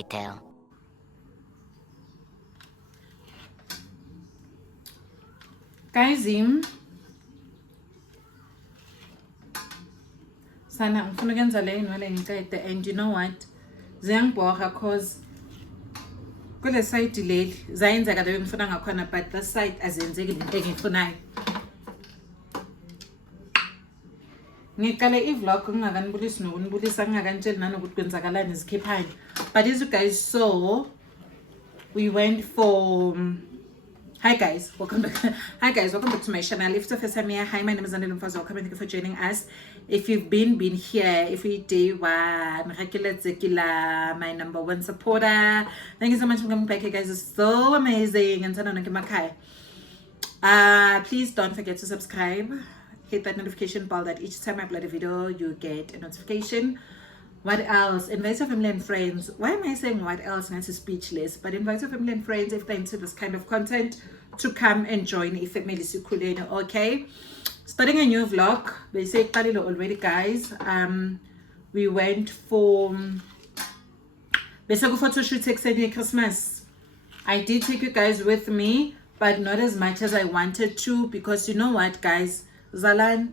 later. Guys, sana ngifuna ukwenza le inwele ngicede, and you know what, ziyangibhoha cause kule side leli zayenzeka le ngifuna ngakhona, but the side azenzeki into engiyifunayo. Ngiqale i-vlog ngingakanibulisi nokunibulisa, ngingakanitsheli nanokuthi kwenzakalani izikhiphani, but as you guys saw, we went for hi guys, welcome back to my channel. If it's the first time here, hi, my name is Zandile Mfazwe. Welcome and thank you for joining us. If you've been here every day, my number one supporter, thank you so much for coming back here, guys. It's so amazing. And please don't forget to subscribe, hit that notification bell that each time I upload a video you get a notification. What else? Invite your family and friends. Why am I saying what else? I'm speechless. But invite your family and friends if they're into this kind of content to come and join if family sikhulene. Okay, starting a new vlog. They say already, guys. We went for photoshoot extending Christmas. I did take you guys with me, but not as much as I wanted to, because you know what, guys, Zalan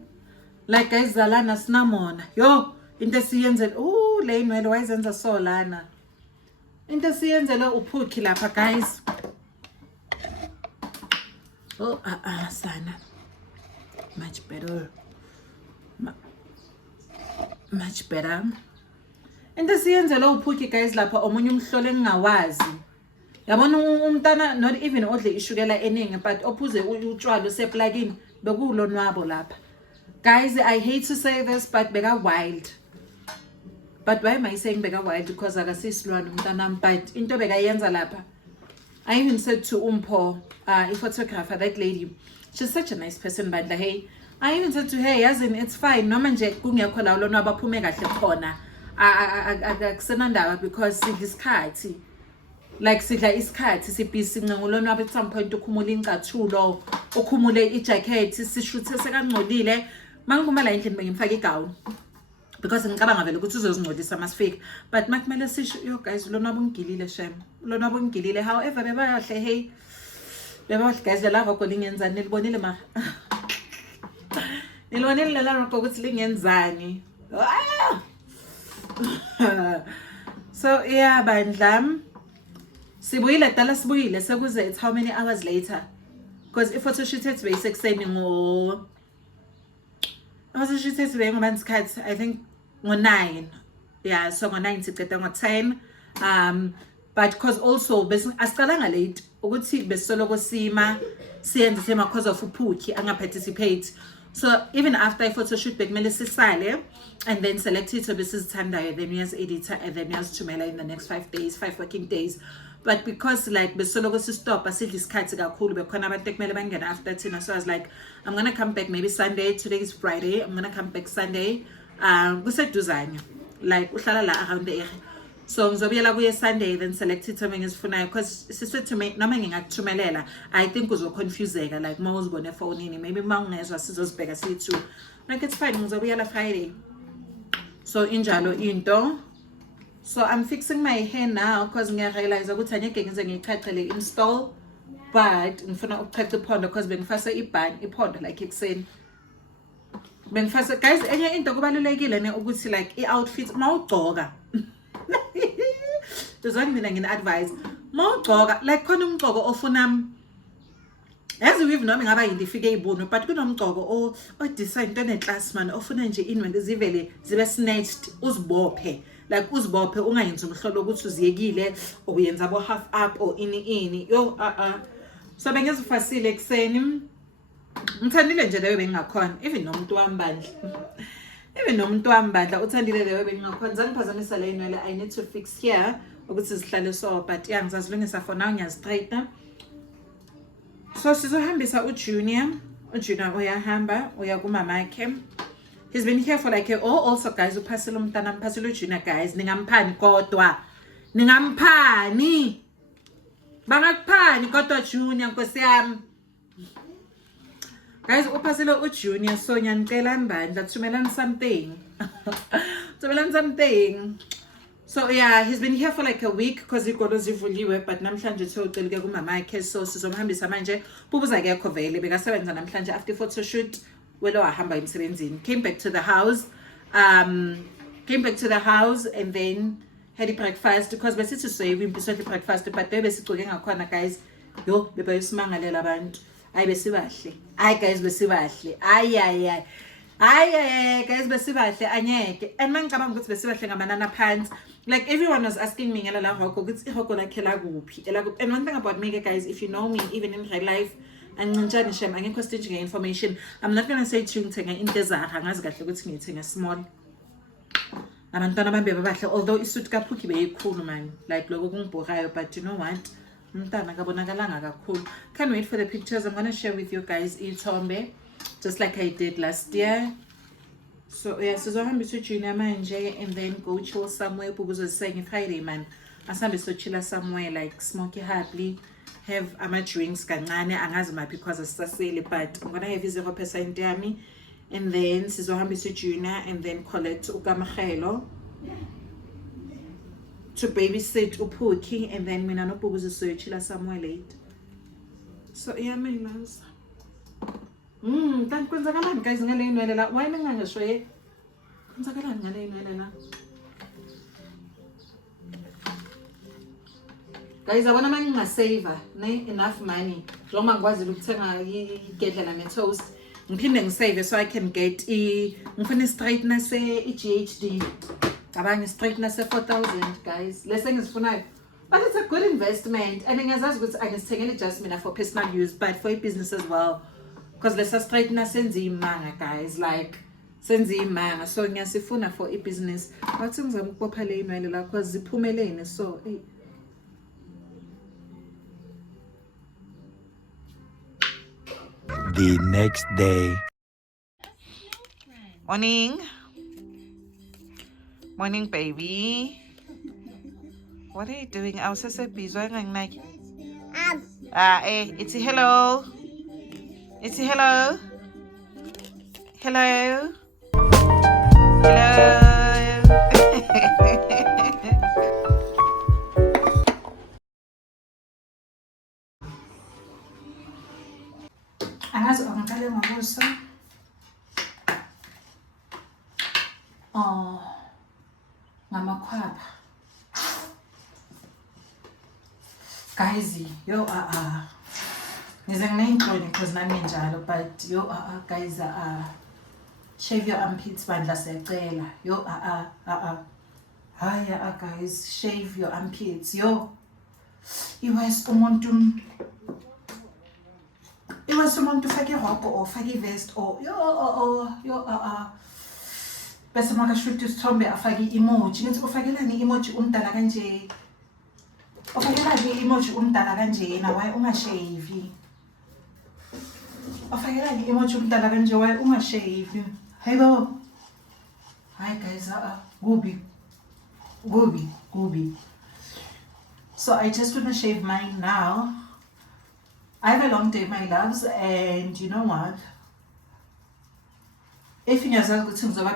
asnamona yo into siyenzela le inwele wayenza so lana, into siyenzela uphukhi lapha, guys. Sana much better, much better. Into siyenzela uphukhi, guys, lapha omunye umhlolo engingawazi. Yabona umntana not even odle ishukela eningi, but ophuze utshwala useplugini bekulonwabo lapha. Guys, I hate to say this, but bega wild. But why am I saying bega wild? Because akasisilwana umntanami, but into bega yenza lapha. I even said to Umpo, a photographer, that lady, she's such a nice person, but hey, I even said to her, yazin, it's fine, no manje kungekho la ulonwabo aphume kahle khona. Akusenandaba, because isikhathi, like sidla isikhathi sibhisi ngolonwabo at some point ukhumula incathulo, ukhumule ijacket, sishuthe sekangcolile. Mangumala endlini bengimfaka igown because ngicabanga vele ukuthi uzozingcolisa masifika, but makumele sisho yo guys, lonwabo ngigilile shem, lonwabo ngigilile. However, bebahle, hey, bebahle guys, la lava kolingenzani, nilibonile ma nilibonile la lava ukuthi lingenzani. So yeah, bandla sibuyile dala, sibuyile sekuze, it's how many hours later, because if photoshoot it's basic saying I think 9. Yeah, so 9 to 10. But because also asiqalanga late ukuthi besoloko sima siyenze sema because of uphuki anga participate. So even after I photoshoot bekumele sisale and then select it besizithandayo, then we as editor, and then we as Tumela in the next 5 working days. But because like besoloko si stop asidla isikhathi kakhulu bekhona abantu ekumele bangena after thina, so I was like, I'm gonna come back maybe Sunday. Today is Friday. I'm gonna come back Sunday. Kuseduzane, like uhlala la around the area. So ngizobuyela kuye Sunday, then select it engizifunayo, because sise to me noma ngingakuthumelela, I think uzoconfuseka like mawuzibone efonini, maybe mawungezwa sizozibheka siyi2, like it's fine, ngizobuyela Friday. So injalo into. So I'm fixing my hair now because I realize ukuthi angeke ngize ngiyiqhaqele install, but ngifuna ukuqhaqa iphondo because bengifasa iphondo like ekuseni. Bengifasa guys, enye into kubalulekile ne ukuthi like i-outfit mawugcoka. Dozani mina ngina-advise mawugcoka like khona umgqoko ofuna as we've noma ngaba yinto ifike ibuno, but kunomgqoko o-design into ene-class man ofuna nje inwele zivele zibe snatched, uzibophe. Like uzibophe ungayenzi umhlolo ukuthi uziyekile uyenza abo half up or ini yo so bengizifasile ekseni, ngithandile nje leyo bengingakhona, even nomuntu wambandla uthandile leyo bengingakhona. Zangiphazamisa le inwele, I need to fix here ukuthi zihlale so, but yeah ngizazilungisa for now, ngiyazistraighta. So sizohambisa uJunior uyahamba uya kumamakhe. He's been here for like also guys, uphasela umntana, mphathele uJunior guys, ningamphani kodwa bangakuphani kodwa Junior, nkosi yami. Guys, uphasele uJunior, so ngiyanicela bandla thumelani something. Thumelani something. So yeah, he's been here for like a week because he got zivuliwe, but namhlanje sewuceleke kumama yakhe, so sizomhambisa manje. Bubuza akekho vele bekasebenza namhlanje after photoshoot welo wahamba emsebenzini. Came back to the house. Came back to the house and then had breakfast because besithi soyibimpiswe breakfast, but they besicike ngakhona guys. Yo bebayisimangalela abantu. Ayi besibahle. Ayi guys besibahle. Ayi guys besibahle anyeke. And mangicabanga ukuthi besibahle ngamanana pants. Like everyone was asking me ngala hoko ukuthi ihoko lakhe la kuphi. And one thing about me guys, if you know me even in real life, angincane shem angekho stingy information. I'm not going to say to ngithenga into ezaha ngazi kahle ukuthi ngithenga small. Abantwana bambe babahle, although isuit kaPhuki beyikhulu man, like lokho kungibhokayo, but you know what? Umntana kabonakalanga kakhulu. Can't wait for the pictures. I'm going to share with you guys ithombe just like I did last year. So yeah, sizohambisa uJunior manje and then go chill somewhere. Bubuzo saying Friday man. Asambe so chilla somewhere like smoky happily, have ama drinks kancane angazi maphi because asasele, but I'm going to have 0% yami. And then sizohambisa uJunior and then collect ukamahelo to babysit uPhuki, and then mina noBubuzo soyochilla somewhere late. So yeah my loves. Kanti kwenzakalani guys ngale inwele la? Why ningangisho kwenzakalani ngale inwele la? Guys, I wanna mangingasave enough money. Njengoba ngikwazile ukuthenga igedlela ne-toast, ngiphinde ngisave so I can get ngifuna i-straightener se-GHD. Abanye i-straightener se-4,000 guys. Lese ngisifunayo. But it's a good investment. And ngiyazazi ukuthi angisithengeli just mina for personal use, but for business as well. Because let's straighten senzi imanga guys, like senzi imanga, so ngiyasifuna for business. Wathi ngizama ukubopha le inwele la because ziphumelene, so The next day. Morning baby, what are you doing? I was so busy. It's a hello. It's a hello. Hello. Hello. Angazi ngicale ngobuso. Ngamakhwapha. Guys, yo Nize ngineyinhloni because nami njalo, but yo guys shave your armpits bandla siyacela. Yo haya guys, shave your armpits. Yo iwes umuntu ufake ihoko or ufake ivest or yo bese makashoot isithombe afake i-emoji. Ngithi ufakelani i-emoji umdala kanje? Ufakelani i-emoji umdala kanje na why ungashave? Ufakelani i-emoji umdala kanje why ungashave? Hayibo. Hi guys, gubi. So I just want to shave mine now. I have a long day, my loves, and you know what? If you're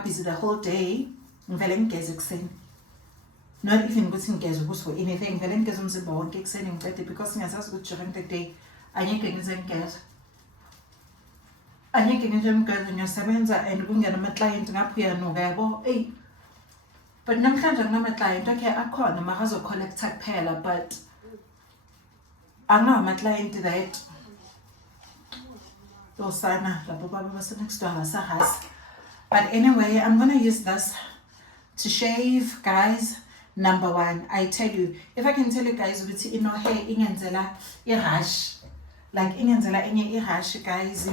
busy the whole day, ngivele ngigeze ekuseni. Not even ukuthi ngigeze ukuthi for anything, ngivele ngigeze umzimba wonke ekuseni ngiqede because ngiyazazi ukuthi during the day angeke ngize ngigeze. Angeke ngize ngigeze ngiyasebenza and kungena ama-client ngapho uyanuka yabo. But namhlanje nginama-client okay akhona makazocollecta kuphela, but ama-client that Osana lapho baba base next to abasahasi. But anyway, I'm gonna use this to shave, guys. Number one, I tell you, if I can tell you guys with hair ingenzela irash, like ingenzela enye irash, guys.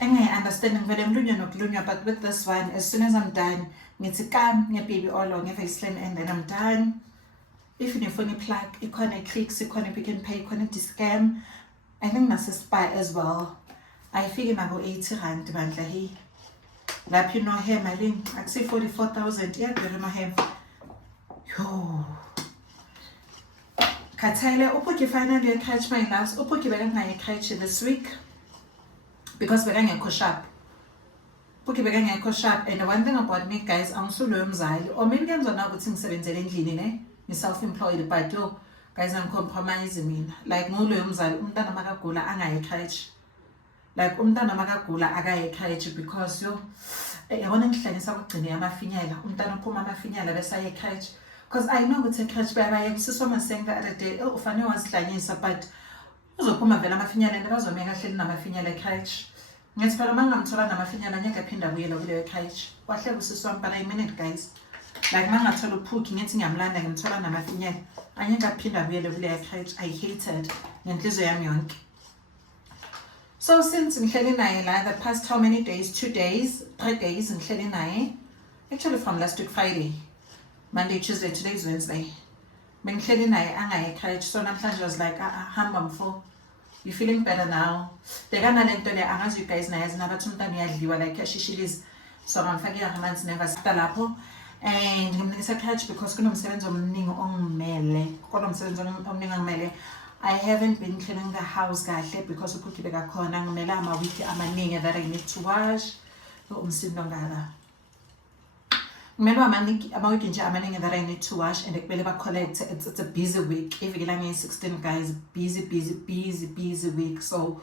I understand ngivele nglunya noklunya, but with this one, as soon as I'm done, ngithi kam baby all on ngefaceline and then I'm done. If you phone plug, ikhona clicks, ikhona Pick n Pay, ikhona Discam. I think that's a spy as well. I figure about 80 rand bandla hey. Lap you know hair my link. I'd say 44,000. Yeah, very my hair. Yo. Katile, upuki finally catch my loves. Upuki began my catch this week. Because we're going to push up. Puki bekangekho sharp. And one thing about me, guys, angisuloyo mzali. Or maybe ngiyenzona ukuthi ngisebenzele endlini ne. Ngi-self-employed, but yo, guys, I'm compromising mina. Like nguloyo mzali umntana makagula angayi crèche. Like umntana makagula akayi crèche because yo yabona ngihlanyisa ukugcina amafinyela. Umntana uphuma amafinyela bese aye crèche. Because I know ukuthi crèche bayaye kusisoma saying the other day, oh ufane wazihlanyisa but uzophuma vela amafinyela nebazomeka hleli namafinyela crèche. Ngithi phela mangamthola namafinyela ngeke aphinda buyela kuleyo crèche. Wahle kusisoma but I mean it, guys. Like mangathola uphukhi ngithi ngiyamlanda ngimthola namafinyela angeke aphinda buyele kuleyo crèche. I hated ngenhliziyo yami yonke. So since ngihleli naye la the past how many days, 2 days, 3 days ngihleli naye, actually from last week Friday, Monday, Tuesday, today is Wednesday, bengihleli naye angayi crèche. So namhlanje was like hamba mfo, you feeling better now? Bekanalento le angazi you guys nayazi nabathi umntana uyadliwa like ashishilizi. So ngamfakela amanzi never sita lapho and ngimnikisa crèche because kunomsebenzi omningi ongimele. Kunomsebenzi omningi ongimele. I haven't been cleaning the house kahle because uphukhi bekakhona ngimele amawiki amaningi that I need to wash. Umsindo ngala. Ngimele amawiki nje amaningi that I need to wash and kumele ba collect. It's a busy week. Iviki lange 16 guys, busy week. So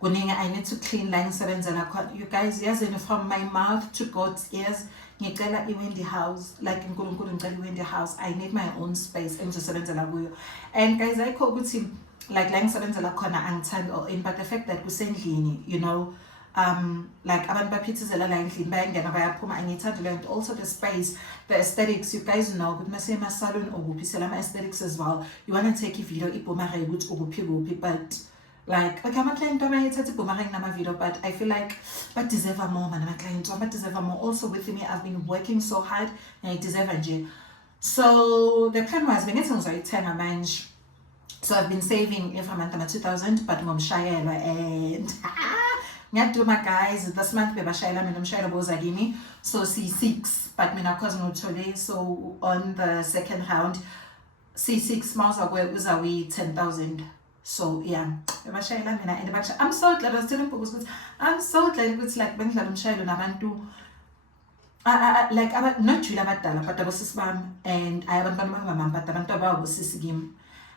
kuningi I need to clean la ngisebenzela khona. You guys yazini from my mouth to God's ears. Ngicela iwindi house, like uNkulunkulu ngicela iwindi house. I need my own space engizosebenzela kuyo. And guys ayikho ukuthi like la ngisebenzela khona angithandi or in, but the fact that kusendlini, you know, like abantu baphithizela la endlini bayangena bayaphuma angithandi leyo. And also the space, the aesthetics, you guys know ukuthi mase ema salon ukuphi sela ama aesthetics as well. You want to take a video ibhomare ukuthi ukuphi but like okay my client don't mind to boomerang nama video, but I feel like but deserve more man my client but deserve more. Also with me I've been working so hard and I deserve nje. So the plan was bengithi ngizoyithenga manje. So I've been saving every month ama 2000 but ngomshayelwa and ngiyaduma guys this month bebashayela mina umshayelo boza kimi so C6 but mina cause ngithole so on the second round C6 mawuza uzawi 10,000. So yeah, bebashayela mina and bathi I'm so glad. I was telling people I'm so glad ukuthi like bengidlala umshayelo nabantu like not really abadala but abosisi bami and ayabantwana bamama but abantu abawosisi kimi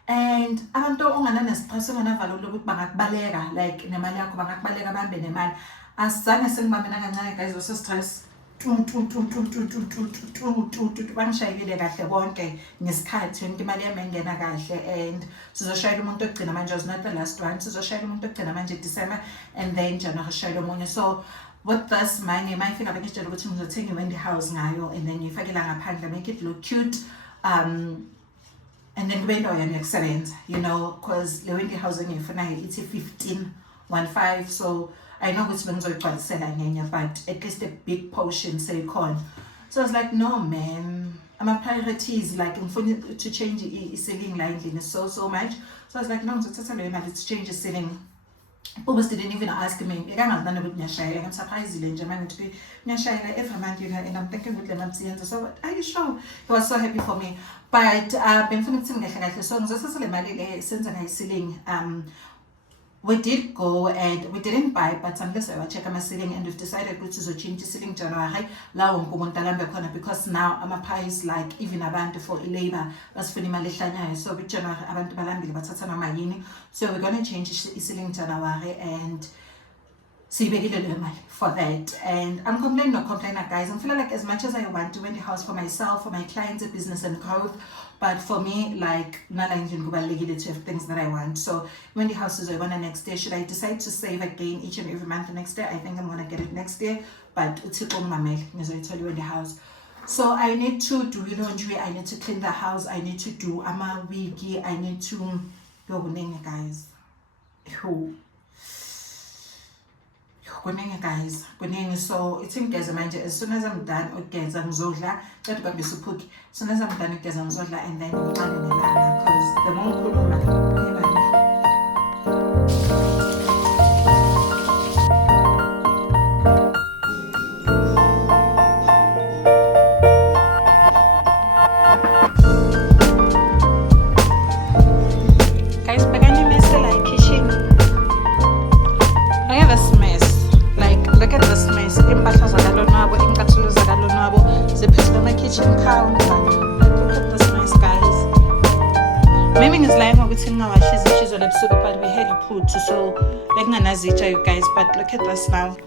and abantu ongananesistress onganavalo lokuthi bangakubaleka like nemali yakho bangakubaleka bambe nemali asizange sengibambena kancane guys wase stress bangishayile kahle bonke ngesikhathi yonke imali yami engena kahle and sizoshayela umuntu ogcina manje was not the last one sizoshayela umuntu ogcina manje December and then January shayela omunye. So with this money mayifika bekitshela ukuthi ngizothenga iwindi house ngayo and then ngifakela ngaphandle make it look cute and then kube indawo yami yokusebenza, you know, because le windi house engiyifunayo ithi 15 so I know ukuthi bengizoyigcwalisela ngenye but at least a big portion seyikhona. So I was like no man, my priorities like ngifuna to change i-ceiling la endlini so much. So I was like no ngizothatha leyo mali to change the-ceiling. Almost didn't even ask me. Ekangazi ukuthi ngiyashayela. I'm surprised nje manje ukuthi ngiyashayela every month, you know, and I'm thinking ukuthi le month siyenza. So are you sure? He was so happy for me. But bengifuna ukuthi ngihle kahle. So ngizosasa le mali le senza ngayi-ceiling. We did go and we didn't buy, but unless I check my ceiling and we've decided to change the ceiling January la wonke alambe khona because now ama-pies like even abantu for labor basifuna imali ehlanyayo. So with January abantu balambile bathatha namayini. So we're going to change the ceiling January and siyibekile leyo mali for that. And I'm complaining, not complaining guys. I'm feeling like as much as I want to win the house for myself, for my clients, business and growth, but for me like nala endlini kubalulekile to have things that I want. So when the house is over next year, should I decide to save again each and every month the next year? I think I'm gonna get it next year, but uThixo ungimamele ngizoyithola when the house. So I need to do laundry, I need to clean the house, I need to do ama-wiki, I need to go kuningi guys. Kuningi guys, kuningi. So it's ngigeza manje. As soon as I'm done ukugeza ngizodla, ceda ubambisa uphukhi. As soon as I'm done ukugeza ngizodla and then ngiqale nelanga because the more ngikhuluma guys, bagani messela kitchen. I have a mess. Look at this mess. zitsha, you guys, but look at this now.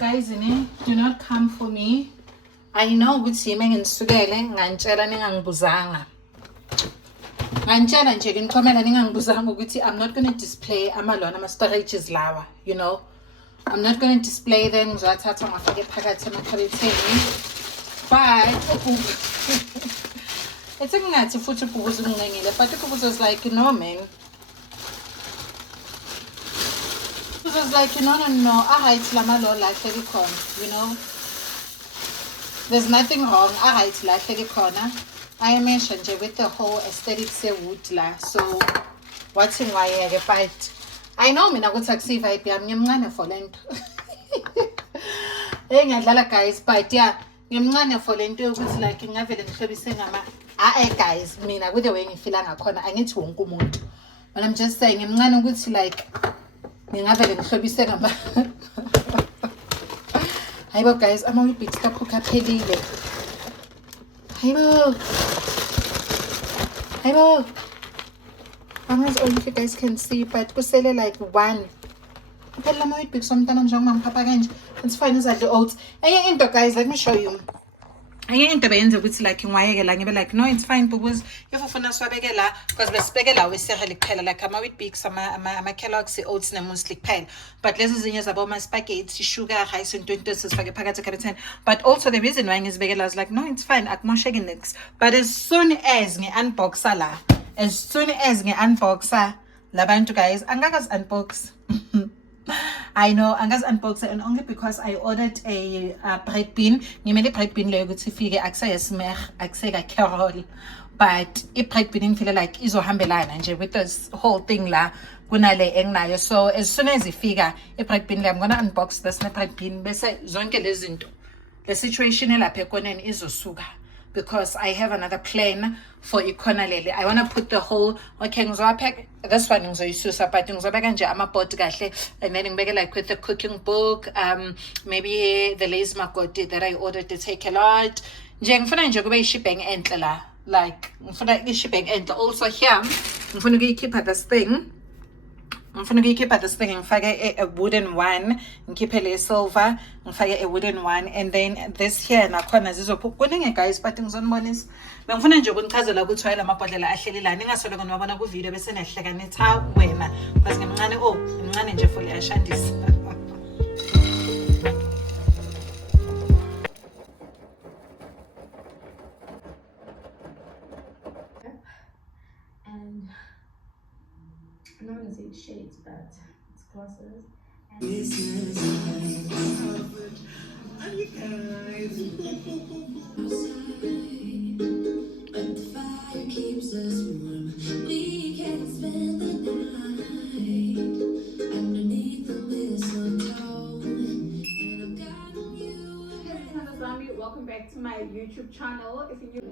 Guys, do not come for me. I know ukuthi mengisukele ngantshela ningangibuzanga. Ngantshela nje nginikhomela ningangibuzanga ukuthi I'm not going to display amalona ama storages lawa, you know. I'm not going to display them ngizowathatha ngafake phakathi emakhabetheni. But it's ngathi futhi ubhukuza ungengile, but ubhukuza was like, no man. I was like, no, I hate Lamalo like you know. There's nothing wrong. I hate like corner. I mentioned with the whole aesthetics wood la. So what's in why I fight? I know me na go taxi vibe I'm ngimncane for lento. Hey ngadlala guys, but yeah, ngimncane for lento ukuthi like ngavele ngihlobise ngama guys, mina with the way ngifila ngakhona angithi wonke umuntu. But I'm just saying ngimncane ukuthi like ngingavele ngihlobise ngaba. Hayibo guys, ama-Weetabix kaphukha aphelile. Hayibo. I don't know if you guys can see, but kusele like one. Kuphela ama-Weetabix omntana njengoba ngipapa kanje. It's fine uzadle oats. Enye into guys, let me show you. Enye into beyenze ukuthi like ngiwayekela ngibe like no, it's fine because if ufuna siwabeke la because besibeke la weserheli kuphela like ama-Weetabix ama-Kellogg's oats ne-muesli kuphela, but lezi zinye zabo ma-spaghetti sugar rice and into sifake phakathi ekhabetheni. But also the reason why ngizibekela I was like no, it's fine akumosheki nix. But as soon as ngi-unboxa la labantu guys angakazi unbox. I know angazi unbox and only because I ordered a bread bean. Ngimele bread bean leyo ukuthi ifike akusayesmeh akuseka carol, but i-bread bean ngifeel like izohambelana nje with this whole thing la kunale enginayo. So as soon as ifika i-bread bean le I'm gonna unbox this bread bean bese zonke lezi zinto the situation elapha ekoneni izosuka, because I have another plan for ikhona. I want to put the whole, okay, ngizowaphack this one ngizoyisusa, but ngizobeka nje amabhodi kahle, and then ngibeke like with the cooking book, maybe the lazy makoti that I ordered to take a lot. Nje ngifuna nje kube i-shipping enhle la, like ngifuna i-shipping enhle. Also here ngifuna ukuyikhipha this thing. Ngifake a wooden one, ngikhiphe le silver, ngifake a wooden one, and then this here nakhona zizokuningi guys, but ngizonibonisa. Ngifuna nje ukunichazela ukuthi why lamabhodlela ahlelelana, ningasolo ngiwabona ku video bese nehleka nithi ha wena because ngimncane nje fully ashandisa. And I'm not gonna say shades, but it's glosses. And but the fire keeps us warm. We can spend the night underneath the mistletoe. And I've got you. Hey, welcome back to my YouTube channel. If you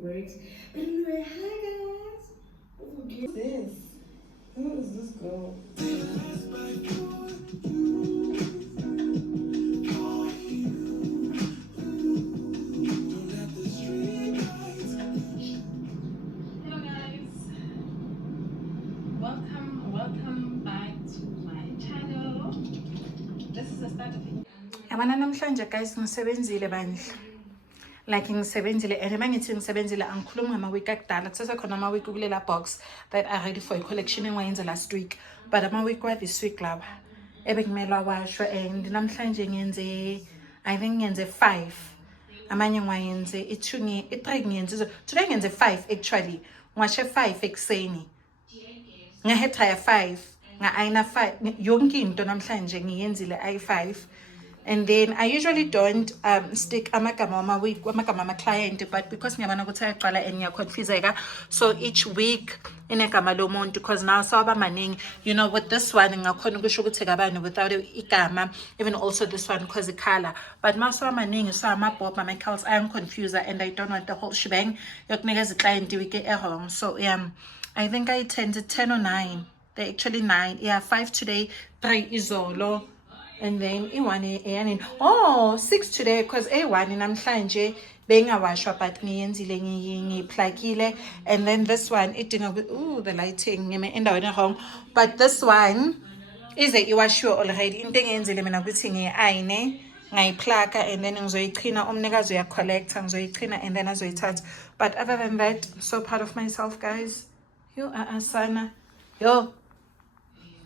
works. But anyway, hi guys. What's this? Who is this girl? Hello guys, welcome back to my channel. This is the start of it. Yabona namhlanje guys ngisebenzile bandla. Like ngisebenzile and mangithi ngisebenzile angikhulumi ngama-week akudala kusesekhona ama-week kulela box that are ready for a collection engiwayenze last week, but ama-week wa this week lawa ebekumele awashwe and namhlanje ngiyenze I think ngiyenze 5, amanye ngiwayenze i-3 ngiyenze today ngiyenze 5 actually, ngiwashe 5 ekuseni ngahethaya 5 nga-ayina 5 yonke into namhlanje ngiyenzile ayi-5. And then I usually don't stick amagama wama-week amagama ama-client, but because ngiyabona ukuthi ayaqala and ngiyaconfuseka, so each week inegama lomuntu because now sawaba maningi, you know, with this one ngakhona ukusho ukuthi kabani without igama, even also this one because color, but mawusawa maningi so ama-bob ama-calls ayangiconfusa and I don't want the whole shebang yokunikeza i-client week e-wrong. So I think I attended 10 or 9, they're actually 9, 5 today, 3 izolo. And then I-1 6 today because A1 namhlanje bengawashwa but ngiyenzile ngiyiplugile, and then this one idinga the lighting ngime endaweni wrong, but this one is iwashiwe already. Into engiyenzile mina ukuthi ngiyi-ayine ngayiplugga and then ngizoyichina umnikazi uya-collector ngizoyichina and then azoyithatha. But other than that, I'm so proud of myself guys. Sana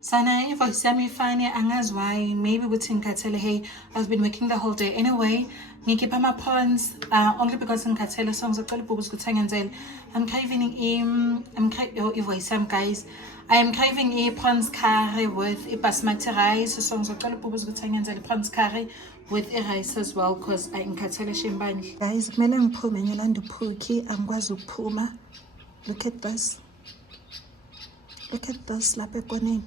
Sana, if I semi fine, angazi why. Maybe we think hey, I've been working the whole day anyway. Ngikhipha ama pawns only because ngikhathele songs oqala ubhubu sikuthenga. I'm craving voice guys. I am craving a prawns curry with a basmati rice. Songs oqala ubhubu sikuthenga prawns curry with a rice as well because I ngikhathele shembani. Guys, kumele ngiphume ngilanda uphuki angikwazi ukuphuma. Look at this. Look at this lapha ekoneni.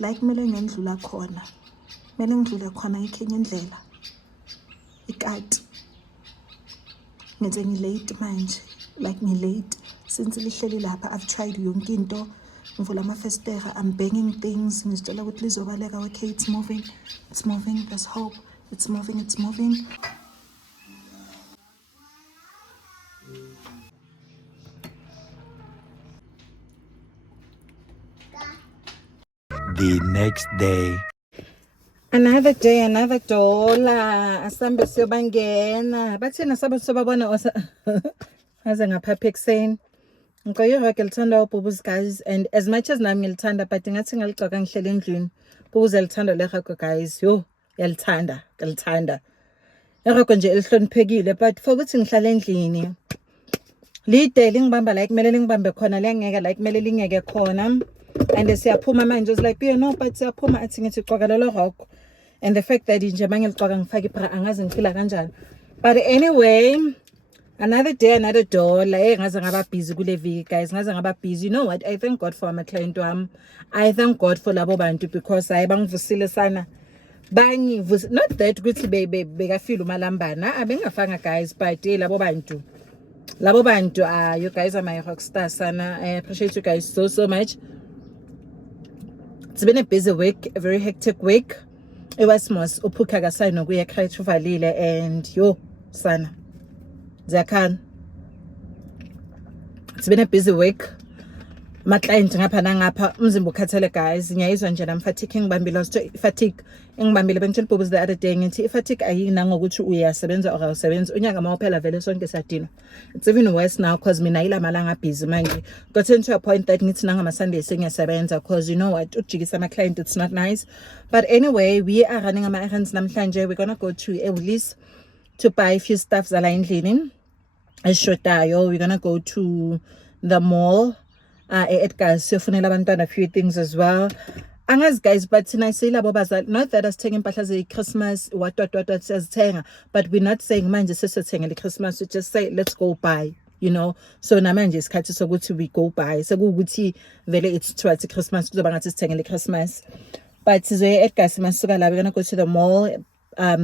Like kumele ngendlula khona. Kumele ngidlule khona ikhenye indlela. Ikati. Ngenze ngilate manje. Like ngilate. Since lihleli lapha I've tried yonke into. Ngivula amafestera, I'm banging things. Ngizitshela ukuthi lizobaleka okay, it's moving. It's moving. There's hope. It's moving. It's moving. The next day. Another day, another dollar. Asambe siyobangena. Bathina sabe sobabona aze ngaphapha ekuseni. Ngicela ngilithanda ubhubuzi guys, and as much as nami ngilithanda but ngathi ngaligcoka ngihlele endlini. Ubhubuzi elithanda lehako guys. Yo, yalithanda, ngilithanda. Ehako nje elihloniphekile but for ukuthi ngihlale endlini. Lide lingibamba like kumele lingibambe khona lengeke like kumele lingeke khona. And siyaphuma manje just like but siyaphuma athi ngithi gqoka lelo rock, and the fact that nje mangilixoka ngifaka ibra angazi ngifila kanjani. But anyway, another day, another dollar. Ngaze ngaba busy kule viki guys, ngaze ngaba busy. You know what, I thank God for my client wami. I thank God for labo bantu because hayi bangivusile sana. Not that ukuthi bekafila umalambana abengafanga guys, but labo bantu you guys are my rock star sana. I appreciate you guys so much. It's been a busy week, a very hectic week. It was Xmas, uphuka kasai nokuya kreative valile, and yo sana Zakan. It's been a busy week. My client ngapha nangapha umzimba ukhathele guys. Ngiyayizwa nje nami fatigue ngibambile fatigue ngibambile bengitshela ubhubu the other day ngithi fatigue ayina ngokuthi uyasebenza or awusebenzi unyaka mawuphela vele sonke sadinwa. It's even worse now because mina ila malanga busy manje. Got into a point that ngithi nanga Sunday sengiyasebenza because you know what, ujikisa ama client it's not nice. But anyway, we are running ama errands namhlanje. We're gonna go to Ewoolies to buy a few stuffs ala endlini. eshotayo. We're gonna go to the mall. Edgar's siyofunela abantwana a few things as well. Angazi guys, but sinayisile abo bazali, not that asithenga impahla ze-Christmas what siyazithenga, but we're not saying manje sesiyothengela Christmas. We just say let's go buy, you know. So namanje isikhathi sokuthi we go buy, sekuwukuthi vele it's towards Christmas kuzoba ngathi sithengele Christmas. But sizoya Edgar's masuka la, we're gonna go to the mall.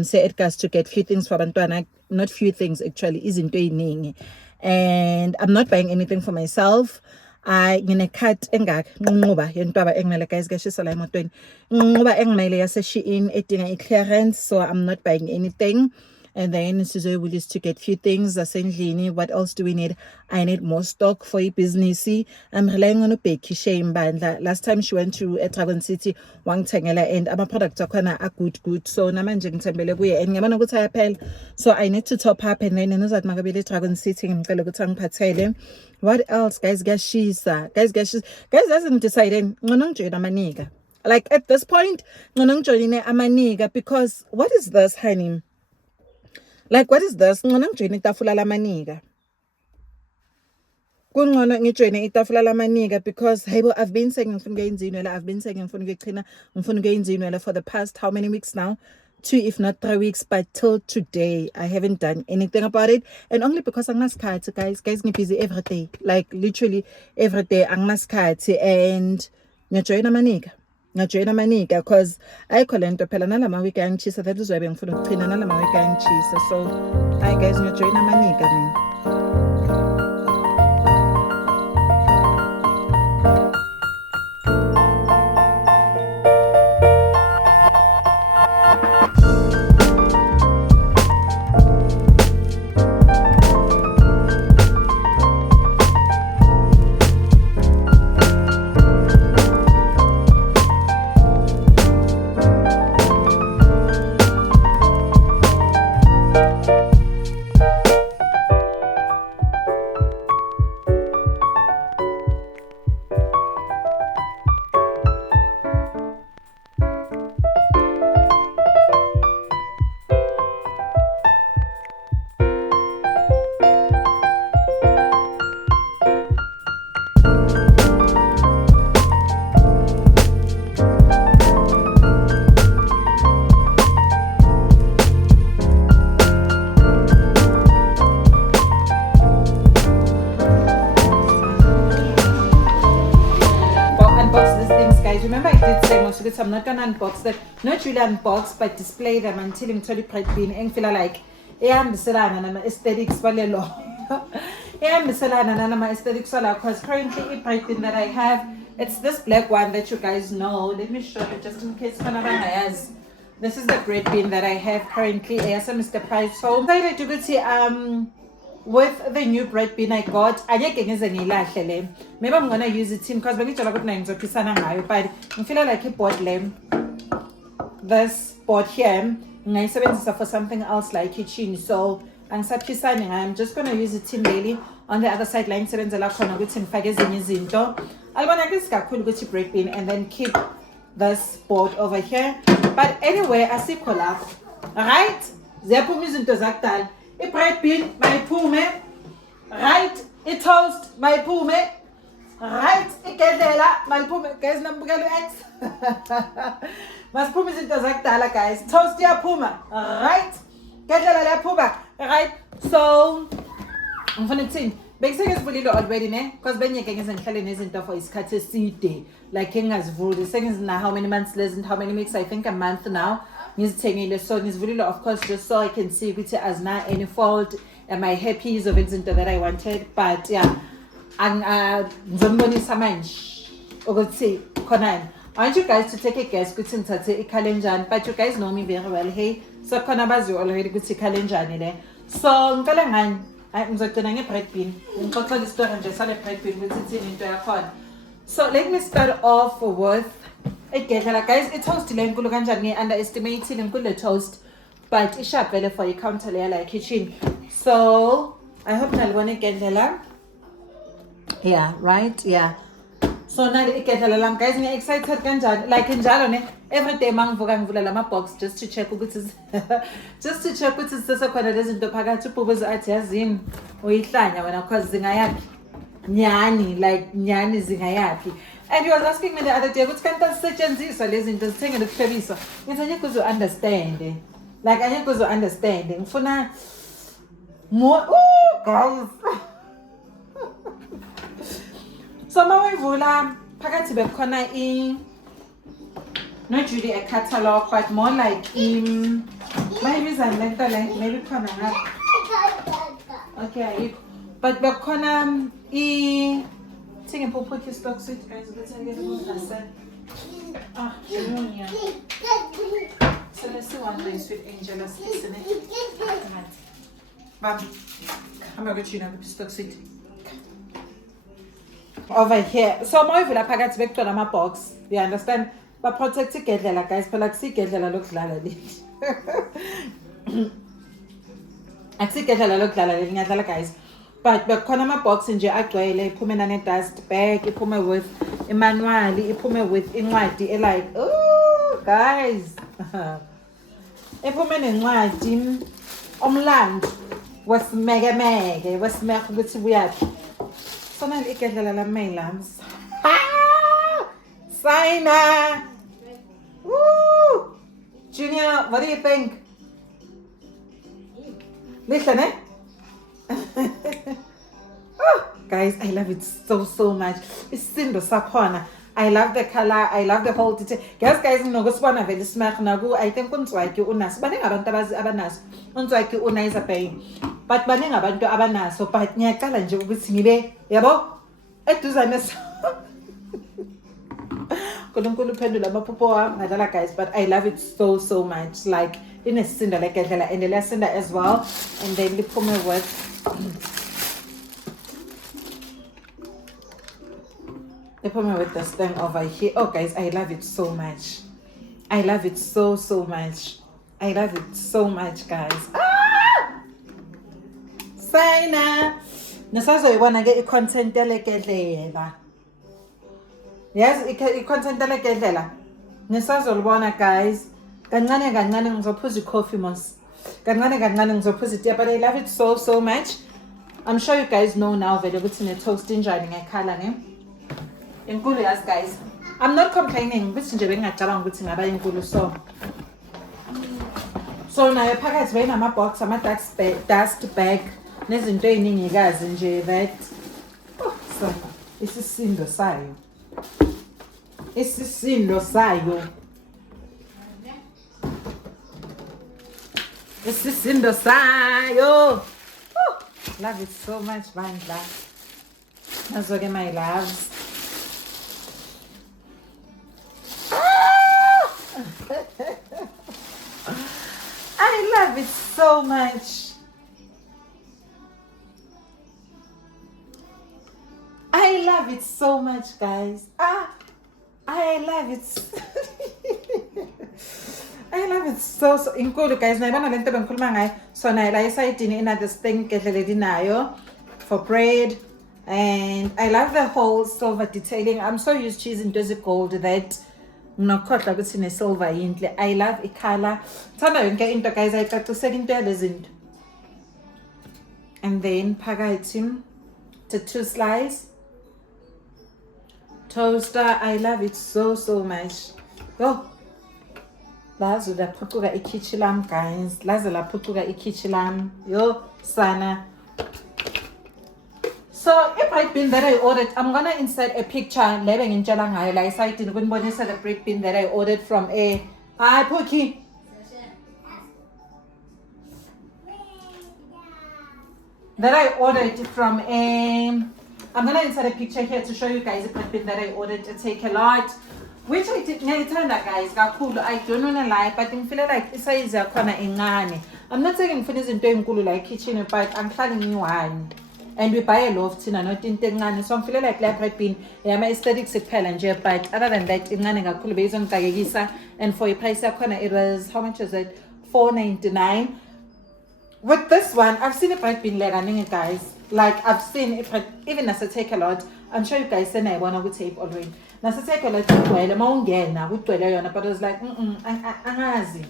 Say Edgar's to get few things for abantwana, not few things actually, izinto eziningi. And I'm not buying anything for myself. I ngine-card nqunquba yentwaba engimele guys ngashisa la emotweni, nqunquba engimele yase Shein edinga i-clearance, so I'm not buying anything. And then we used to get few things asendlini. What else do we need? I need more stock for a business. I'm relying on Becky Shame Bandla. Last time she went to Dragon City, Wangtangela, and our products are good. So namanje ngithembele kuye and ngiyabona ukuthi ayaphela. So I need to top up, and then that magabile Dragon City ngicela ukuthi angiphathele. What else guys? Guys hasn't decided ngcono ngijoyina amaniga. Like at this point, ngcono ngijoyine amaniga, because what is this, honey? Like, what is this? Ngcono ngijoyine itafula lamaniga. Kungcono ngijoyine itafula lamaniga because hey, I've been saying ngifuna ukuyenza inwele, I've been saying ngifuna ukuyichina, ngifuna ukuyenza inwele for the past how many weeks now? 2 if not 3 weeks, but till today I haven't done anything about it, and only because anginasikhathi guys I'm busy every day, like literally every day anginasikhathi, and ngijoyina amaniga because ayikho lento phela nalama week ayangishisa, that is why bengifuna ukuchina nalama week ayangishisa. So hi guys, ngijoyina amaniga mina. Remember I did say most of it, so I'm not gonna unbox them, not really unbox, but display them until I'm totally bright bean and feel like I'm the aesthetics valelo. I'm the aesthetics because currently the bright bean that I have, it's this black one that you guys know. Let me show you just in case has. This is the bread bean that I have currently. Yes, Mr. Price. So I do good see with the new bread bean I got, maybe I'm gonna use it because but I feel like I bought this board here for something else like kitchen. So I'm just gonna use it daily on the other side line bread bean and then keep this board over here. But anyway, I see collab, right? A bread bean, my pume, right? A toast, my pume, right? A candela, my pume, guys, Nambugalu X. Mas pume is the guys. Toast your puma, right? Candela la puma, right? So, I'm going to think. Big thing is fully already, ne? Because when you're getting some challenge isn't for his cut a day. Like King has ruled. The second is now how many months less and how many weeks? I think a month now. He's taking the song is really of course just so I can see which as not any fault. Am I happy is of it that I wanted? But yeah, and Zomboni Samanch or say Conan. I want you guys to take a guess good since I say a calendar, but you guys know me very well. Hey, so Conabazu already good to calendar. So Galangan, I'm going to bread bean. I'm going to store and just sell a bread bean with it into a pot. So let me start off with guys, it's toast underestimating and toast, but it's sharp for a counter layer like kitchen. So I hope I'll want to get the yeah, right? Yeah. So So now igedlela lam guys ngiya-excited kanjani like njalo ne every day mangivuka ngivula lama box just to check ukuthi zisesekhona lezi zinto phakathi ubhubuza athi yazini uyihlanya wena because zingayaphi nyani like nyani zingayaphi. And he was asking me the other day ukuthi kanti zisetshenziswa lezi zinto zithengele ukuhlobisa. Ngithi angeke uze understand like angeke uze understand ngifuna more guys. So mawuyivula phakathi bekhona not really a catalog but more like maybe maybe khona ngapha. Okay, but bekhona thing and put your stock suit guys ukuthi ngeke ngizase. So let's see one place with Angela sitting it. Bam. I'm going to put stock suit over here. So mawuvula phakathi bekuthola ama box. You understand? Ba protect igedlela guys phela kusigedlela lokudlala lithi. Akusigedlela lokudlala lithi ngiyadlala guys. But bekhona ama box nje agcwele iphumena ne dust bag, iphume with manual, iphume with incwadi like oh guys. Iphume nencwadi omlando wesimekemeke wesimekhe ukuthi buyaphi. So now igedlela la my lambs. Sina. Woo! Junior, what do you think? Listen, eh? Oh, guys, I love it so much. Isindo sakhona. I love the color. I love the whole detail. Guys, nginokusibona vele smack naku. I think unzwaki unaso. Baningi abantu abanaso. Unzwaki unayisa pay. But baningi abantu abanaso. But ngiyaqala nje ukuthi ngibe yabo eduzane so. Nkulunkulu uphendula amaphupho wami ngadlala guys, but I love it so much. Like inesinda like edlela and lesinda as well, and then liphume with this thing over here. Oh guys, I love it so much. I love it so much. I love it so much guys. Sana nasazoyibona ke i-content elekedlela. Yes, i-content elekedlela nisazolibona guys. Kancane ngizophuza i-coffee mos. Kancane ngizophuza itiya, but I love it so much. I'm sure you guys know now vele ukuthi ne-toast injani ngekhala ne. Inkulu yazi guys. I'm not complaining. Bithi nje bengingacabanga ukuthi ngaba inkulu so. So nayo phakathi bayinama box ama dust bag nezinto eziningikazi nje that. So isisindo sayo. Isisindo sayo. Isisindo sayo. Love it so much, bandla. That's okay, my loves. I love it so much. I love it so much, guys. I love it. I love it so inkulu guys. Nayibona lento bengikhuluma ngayo. So nayo la esayidini ina this thing kedlele dinayo for bread, and I love the whole silver detailing. I'm so used to using dozy gold that nginokhotla ukuthi ne silver yinhle. I love icolor. Thanda yonke into guys ayicacisela into yalezinto. And then phakathi the 2 slice toaster. I love it so much. Go. Lazo laphucuka ikitchen lam guys. Lazo laphucuka ikitchen lam. Yo sana. So if I bin that I ordered, I'm gonna insert a picture. Lebe ngintshela ngayo la isayidini ukunibonisa the bread bin that I ordered from a hi Pookie. That I ordered from a. I'm gonna insert a picture here to show you guys the bread bin that I ordered to take a lot. Which I did ngiyayithanda guys kakhulu. I don't wanna lie, but I feel like isize yakhona incane. I'm not saying ngifuna izinto ezinkulu like kitchen, but angihlali ngiyi-1. And we buy a loft thina not into encane. So I feel like la bread bin yama aesthetics kuphela nje, but other than that incane kakhulu bezongicakekisa. And for a price yakhona it was, how much was it? $4.99. With this one, I've seen a bread bin like kaningi guys. like I've seen if I, even as I take a lot, I'm sure you guys say I wanna go tape already. Now I take a lot of well, but I was like, angazi.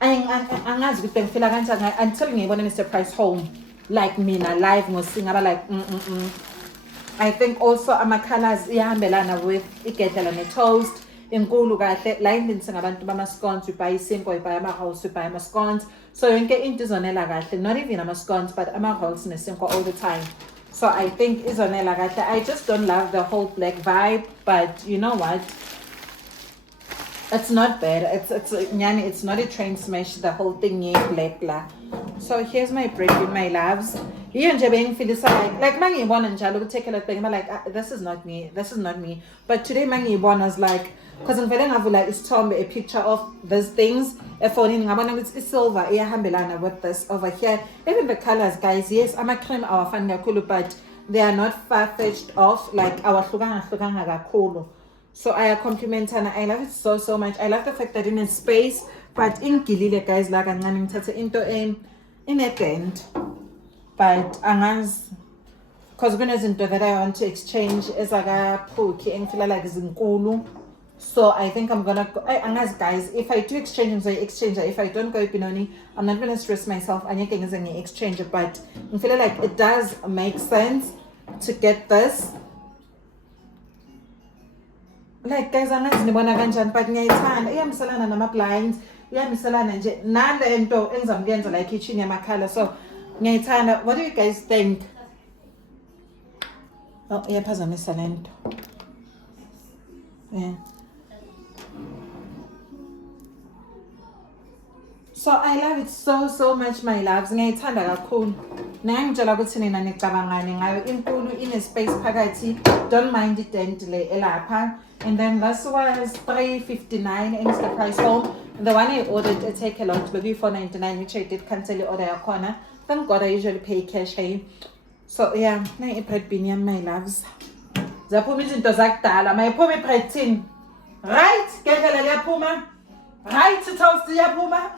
Angazi ukuthi ngifila kanjani until ngiyibona Mr. Price home. Like mina live ngosing aba like I think also ama-colors iyahambelana with igedlela ne-toast inkulu kahle la endlini singabantu bama-scones ubhaye isinkwa ubhaye ama-rolls ubhaye ama-scones so yonke into izonela kahle not even ama-scones but ama-rolls nesinkwa all the time so I think izonela kahle. I just don't love the whole black vibe but you know what, it's not bad. It's not a train smash the whole thing black la. So here's my bread with my loves. Here nje bengifilisa like mangiyibona njalo ukutake a lot bang like this is not me. But today mangiyibona was like because ngivele ngavula isithombe a picture of these things efonini ngabona ukuthi isilver iyahambelana with this over here. Even the colors guys, yes ama-cream awafani kakhulu but they are not far-fetched off like awahlukanga kakhulu. So I compliment and I love it so much. I love the fact that in a space but in Gilile guys like I'm running into in a tent but angas because when is into that I want to exchange is like a pookie and feel like zinkulu. So I think I'm gonna go angas guys if I do exchange so exchange if I don't go pinoni I'm not gonna stress myself anything is an exchange but I feel like it does make sense to get this. Like guys angazi nibona kanjani but ngiyayithanda iyamiselana nama-blinds iyamiselana nje nale nto engizamkuyenza la kitchen yamakhala so ngiyayithanda. What do you guys think? Oh iyaphazamisa le nto yeah. So I love it so much my loves. Ngiyayithanda kakhulu. Nangitshela ukuthi nina nicabangani ngayo inkulu ine-space phakathi. Don't mind it dent le elapha. And then this was $3.59 in the price home. And the one I ordered a take a lot maybe $4.99 which I did cancel the order corner. Thank God I usually pay cash here. So yeah, na i-bread bin yami my loves. Zaphuma izinto zakudala. Mayiphuma i-bread tin. Right? Gedlela liyaphuma. Right, toast liyaphuma.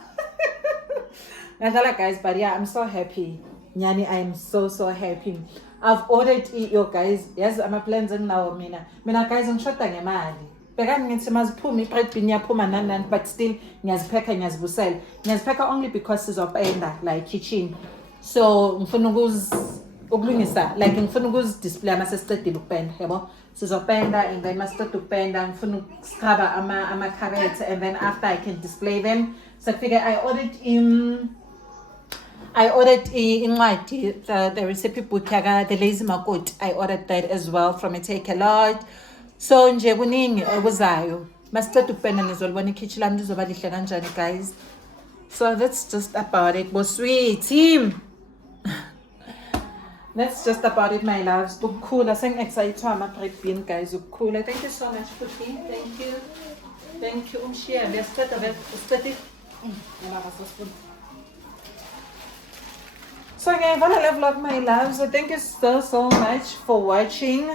Nadala guys, but yeah, I'm so happy. Nyani, I am so happy. I've ordered your guys. Yes, I'm a plans now. Mina guys, I'm short on mali. Began ngithi maziphuma i-bread bin yaphuma nan but still ngiyazipheka ngiyazibusela. Ngiyazipeka only because sizopenda like kitchen. So ngifuna ukulungisa like ngifuna ukuzidisplay masesiqedile ukupenda yabo. Sizopenda and then masiqeda ukupenda ngifuna ukuscrubba ama-carrots and then after I can display them. So I figure I ordered incwadi the recipe book the lazy makoti. I ordered that as well from a take a lot. So nje kuningi okuzayo. Masiqeda ukupenda nizolibona ikitchen lami lizoba lihle kanjani guys. So that's just about it. Bo sweet team. That's just about it my loves. Cool. I think excited ama-bread bean guys. Cool. Thank you so much Puti. Thank you. Share. So again, what I love my loves. So thank you so much for watching.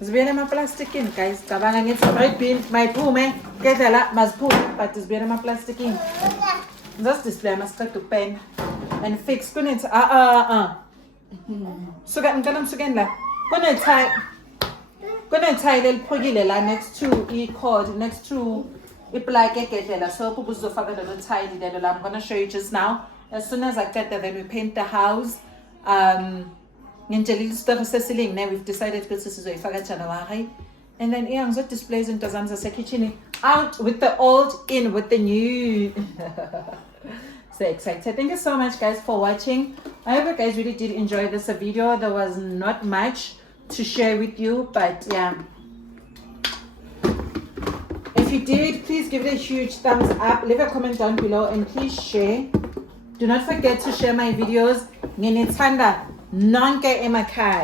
Zibiyele ama-plastic in guys. Cabanga ngithi bread bean mayiphume kedlela maziphume but zibiyele ama-plastic in. Just display masiqeda ukupenda and fix kunethi suka ngicela msukeni la kune-tile eliphukile la next to i-cord next to i-plug egedlela so kuba uzofaka lelo tile lelo la I'm gonna show you just now. As soon as I get there, then we paint the house. Ngintshelile isitori sesiling ne we've decided ukuthi sizoyifaka January. And then yeah, ngizo display izinto zami zasekitchen out with the old in with the new. So excited. Thank you so much guys for watching. I hope you guys really did enjoy this video. There was not much to share with you but yeah. If you did, please give it a huge thumbs up. Leave a comment down below and please share. Do not forget to share my videos. Nginithanda nonke emakhaya.